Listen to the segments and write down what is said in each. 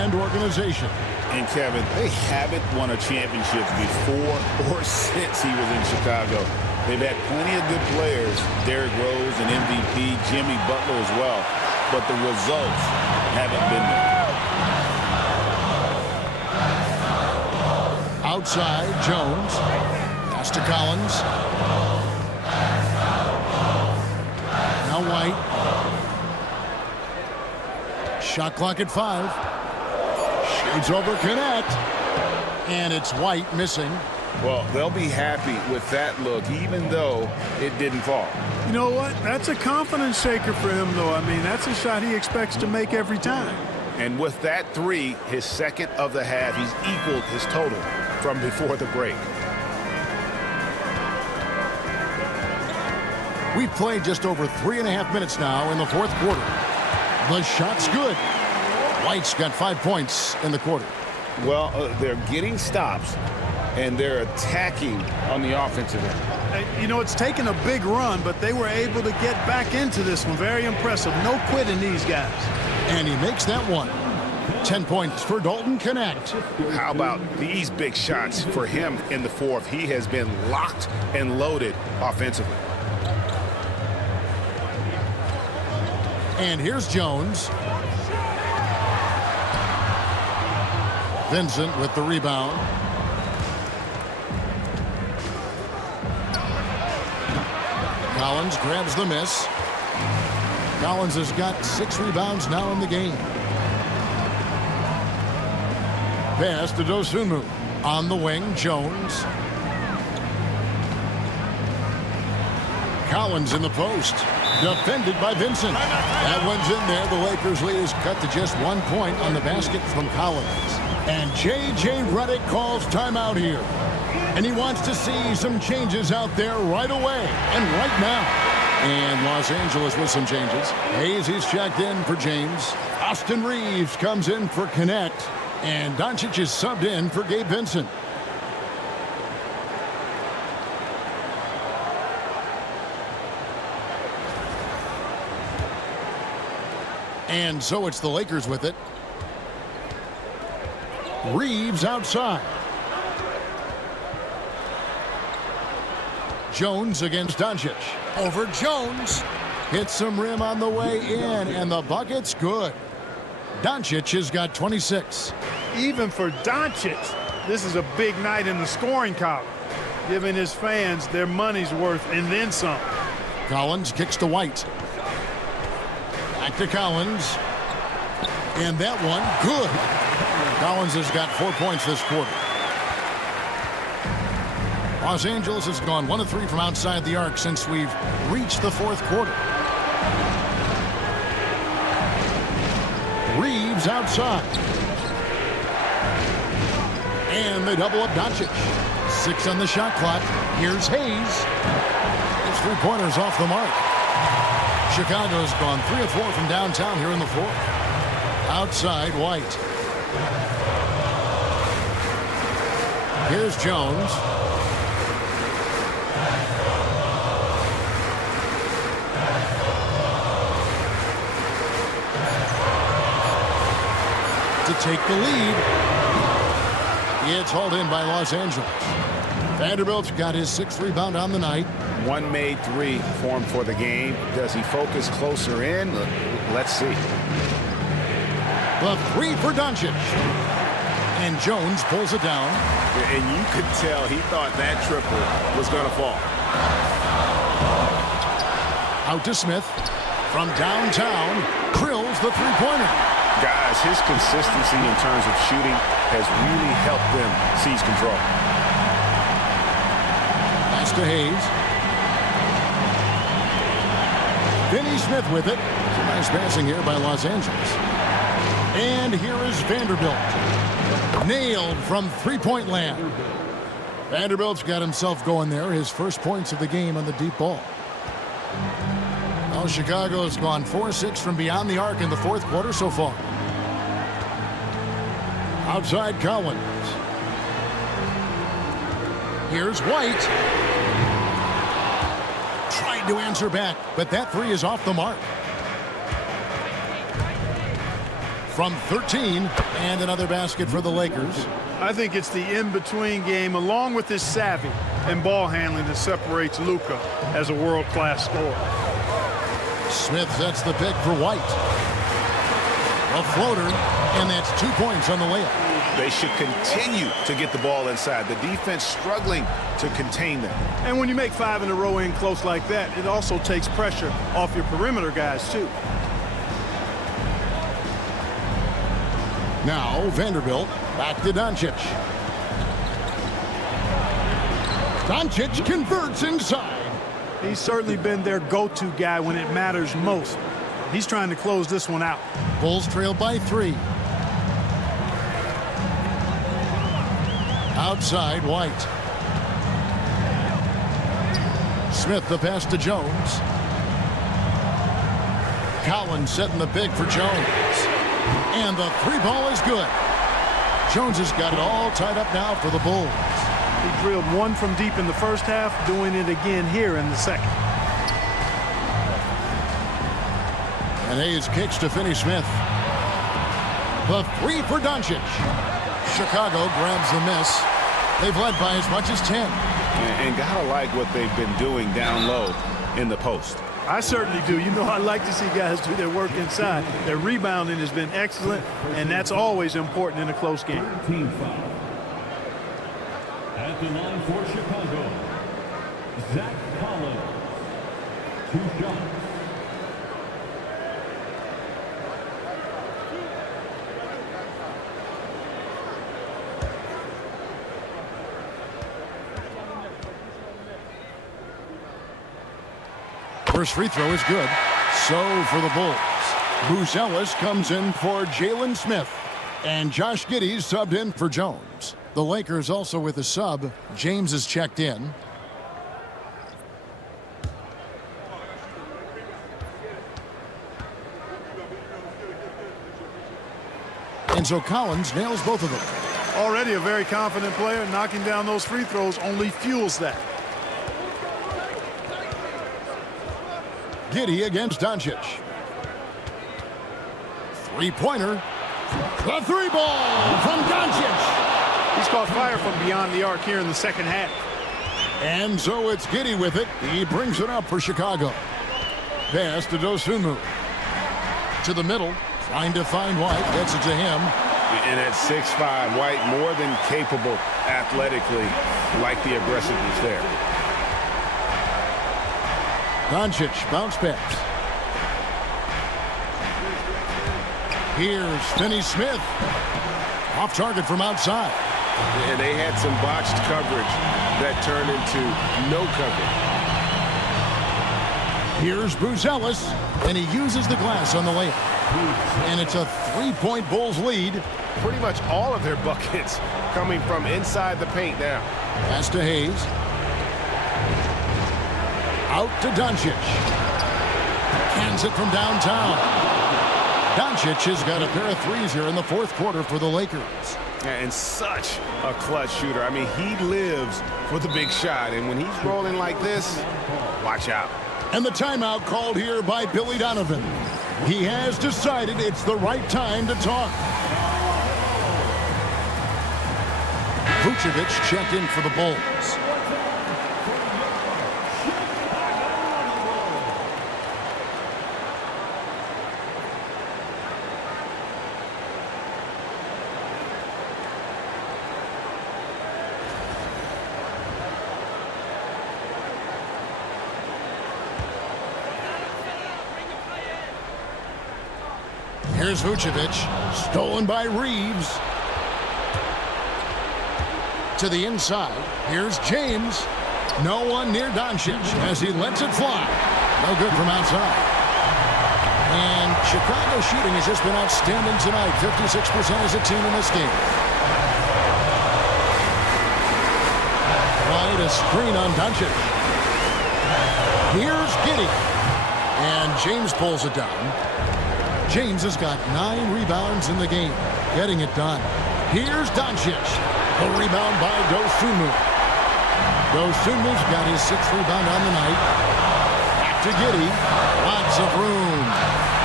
and organization. And, Kevin, they haven't won a championship before or since he was in Chicago. They've had plenty of good players, Derrick Rose and MVP, Jimmy Butler as well, but the results haven't been there. Outside, Jones. Pass to Collins. Now White. Shot clock at 5. Shades over Connect. And it's White missing. Well, they'll be happy with that look, even though it didn't fall. You know what? That's a confidence shaker for him, though. I mean, that's a shot he expects to make every time. And with that 3, his second of the half, he's equaled his total from before the break. We've played just over 3.5 minutes now in the fourth quarter. The shot's good. White's got 5 points in the quarter. Well, they're getting stops, and they're attacking on the offensive end. You know, it's taken a big run, but they were able to get back into this one. Very impressive. No quitting these guys. And he makes that one. 10 points for Dalton Connect. How about these big shots for him in the fourth? He has been locked and loaded offensively. And here's Jones. Vincent with the rebound. Collins grabs the miss. Collins has got 6 rebounds now in the game. Pass to Dosunmu. On the wing, Jones. Collins in the post. Defended by Vincent. That one's in there. The Lakers lead is cut to just 1 point on the basket from Collins. And J.J. Redick calls timeout here. And he wants to see some changes out there right away and right now. And Los Angeles with some changes. Hayes, he's checked in for James. Austin Reeves comes in for Connect. And Doncic is subbed in for Gabe Vincent. And so it's the Lakers with it. Reeves outside. Jones against Doncic. Over Jones. Hits some rim on the way in, and the bucket's good. Doncic has got 26. Even for Doncic, this is a big night in the scoring column, giving his fans their money's worth and then some. Collins kicks to White. Back to Collins. And that one, good. Collins has got 4 points this quarter. Los Angeles has gone 1 of 3 from outside the arc since we've reached the fourth quarter. Reeves outside. And they double up Doncic. 6 on the shot clock. Here's Hayes. His 3-pointers off the mark. Chicago's gone 3 of 4 from downtown here in the fourth. Outside, White. Here's Jones. To take the lead. It's hauled in by Los Angeles. Vanderbilt's got his 6th rebound on the night. 1 made 3 for him for the game. Does he focus closer in? Let's see. The 3 for Doncic. And Jones pulls it down. And you could tell he thought that triple was going to fall. Out to Smith. From downtown, drills the 3-pointer. Guys, his consistency in terms of shooting has really helped them seize control. Pass to Hayes. Finney Smith with it. Some nice passing here by Los Angeles. And here is Vanderbilt. Nailed from 3-point land. Vanderbilt's got himself going there. His first points of the game on the deep ball. Well, Chicago's gone 4-6 from beyond the arc in the fourth quarter so far. Outside Collins. Here's White. Tried to answer back, but that 3 is off the mark. from 13, and another basket for the Lakers. I think it's the in-between game along with his savvy and ball handling that separates Luka as a world-class scorer. Smith sets the pick for White. A floater, and that's 2 points on the layup. They should continue to get the ball inside. The defense struggling to contain them. And when you make 5 in a row in close like that, it also takes pressure off your perimeter guys, too. Now Vanderbilt back to Doncic. Doncic converts inside. He's certainly been their go-to guy when it matters most. He's trying to close this one out. Bulls trail by 3. Outside, White. Smith the pass to Jones. Collins setting the big for Jones. And the 3-ball is good. Jones has got it all tied up now for the Bulls. He drilled one from deep in the first half, doing it again here in the second. And Hayes kicks to Finney Smith. The 3 for Doncic. Chicago grabs the miss. They've led by as much as 10. And gotta like what they've been doing down low in the post. I certainly do. You know, I like to see guys do their work inside. Their rebounding has been excellent, and that's always important in a close game. Team foul. At the line for Chicago, Zach Collins. 2 shots. First free throw is good. So for the Bulls, Buzelis comes in for Jalen Smith. And Josh Giddey's subbed in for Jones. The Lakers also with a sub. James is checked in. And so Collins nails both of them. Already a very confident player. Knocking down those free throws only fuels that. Giddey against Doncic. 3-pointer. The 3-ball from Doncic. He's caught fire from beyond the arc here in the second half. And so it's Giddey with it. He brings it up for Chicago. Pass to Dosunmu. To the middle. Trying to find White. Gets it to him. And at 6'5", White more than capable athletically. Like the aggressiveness there. Doncic bounce pass. Here's Finney Smith. Off target from outside. And they had some botched coverage that turned into no coverage. Here's Buzelis, and he uses the glass on the layup. And it's a 3-point Bulls lead. Pretty much all of their buckets coming from inside the paint now. Pass to Hayes. Out to Doncic. Cans it from downtown. Doncic has got a pair of threes here in the fourth quarter for the Lakers. And such a clutch shooter. I mean, he lives for the big shot. And when he's rolling like this, watch out. And the timeout called here by Billy Donovan. He has decided it's the right time to talk. Vucevic checked in for the Bulls. Here's Vucevic, stolen by Reeves. To the inside, here's James. No one near Doncic as he lets it fly. No good from outside. And Chicago's shooting has just been outstanding tonight. 56% as a team in this game. Right, a screen on Doncic. Here's Giddey. And James pulls it down. James has got 9 rebounds in the game, getting it done. Here's Doncic. A rebound by Dosunmu. Dosunmu's got his 6th rebound on the night. Back to Giddey. Lots of room.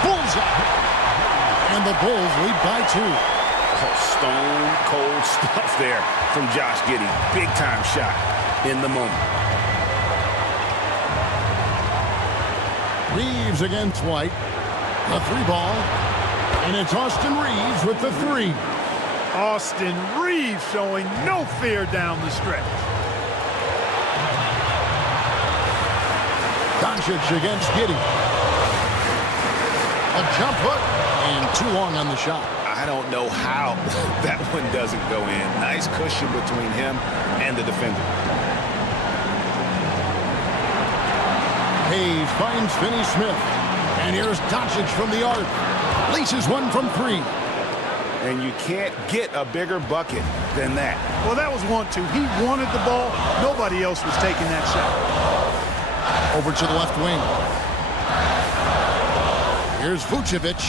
Bullseye. And the Bulls lead by 2. Oh, stone cold stuff there from Josh Giddey. Big time shot in the moment. Reeves against White. The 3-ball. And it's Austin Reeves with the 3. Austin Reeves showing no fear down the stretch. Doncic against Giddey. A jump hook and too long on the shot. I don't know how that one doesn't go in. Nice cushion between him and the defender. Hayes finds Finney-Smith. And here's Doncic from the arc. Laces one from 3. And you can't get a bigger bucket than that. Well, that was 1-2. He wanted the ball. Nobody else was taking that shot. Over to the left wing. Here's Vucevic.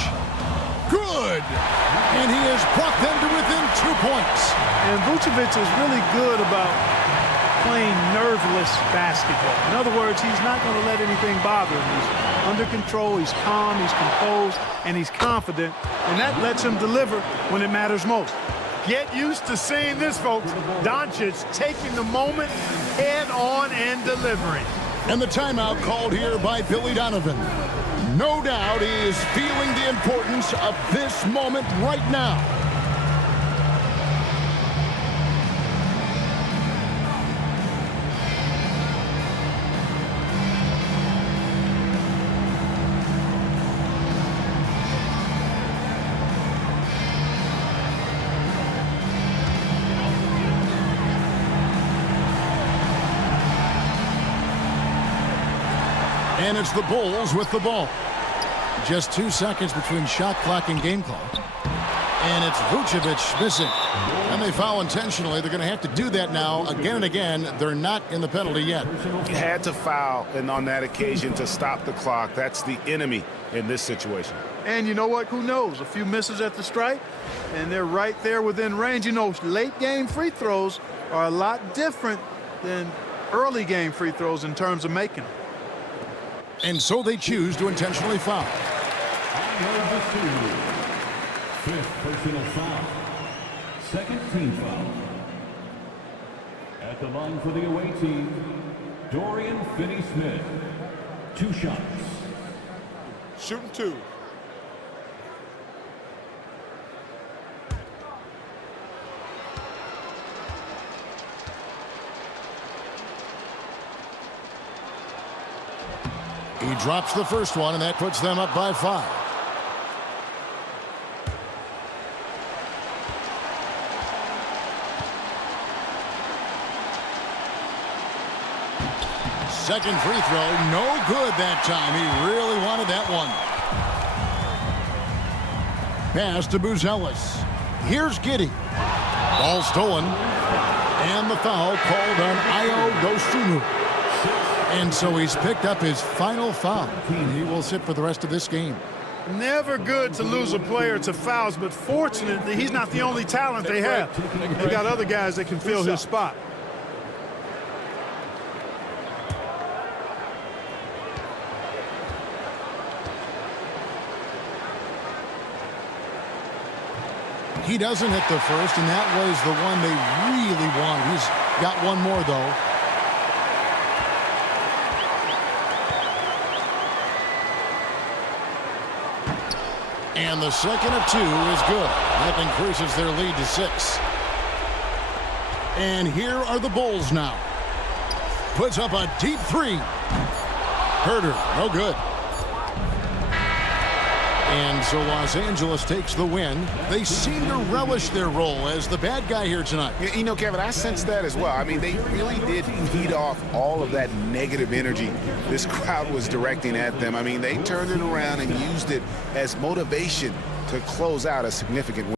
Good! And he has brought them to within 2 points. And Vucevic is really good about playing nerveless basketball. In other words, he's not going to let anything bother him. He's under control, he's calm, he's composed, and he's confident. And that lets him deliver when it matters most. Get used to seeing this, folks. Doncic taking the moment head on and delivering. And the timeout called here by Billy Donovan. No doubt he is feeling the importance of this moment right now. And it's the Bulls with the ball. Just 2 seconds between shot clock and game clock. And it's Vucevic missing. And they foul intentionally. They're going to have to do that now again and again. They're not in the penalty yet. You had to foul and on that occasion to stop the clock. That's the enemy in this situation. And you know what? Who knows? A few misses at the stripe, and they're right there within range. You know, late game free throws are a lot different than early game free throws in terms of making them. And so they choose to intentionally foul. Number 2. 5th personal foul. 2nd team foul. At the line for the away team, Dorian Finney-Smith. 2 shots. Shooting 2. He drops the first one, and that puts them up by 5. Second free throw, no good that time. He really wanted that one. Pass to Buzelis. Here's Giddey. Ball stolen. And the foul called on Ayo Dosunmu. And so he's picked up his final foul. He will sit for the rest of this game. Never good to lose a player to fouls, but fortunately, he's not the only talent they have. They got other guys that can fill his spot. He doesn't hit the first, and that was the one they really wanted. He's got one more, though. And the second of 2 is good. That increases their lead to 6. And here are the Bulls now. Puts up a deep 3. Herter, no good. And so Los Angeles takes the win. They seem to relish their role as the bad guy here tonight. You know, Kevin, I sense that as well. I mean, they really did feed off all of that negative energy this crowd was directing at them. I mean, they turned it around and used it as motivation to close out a significant win.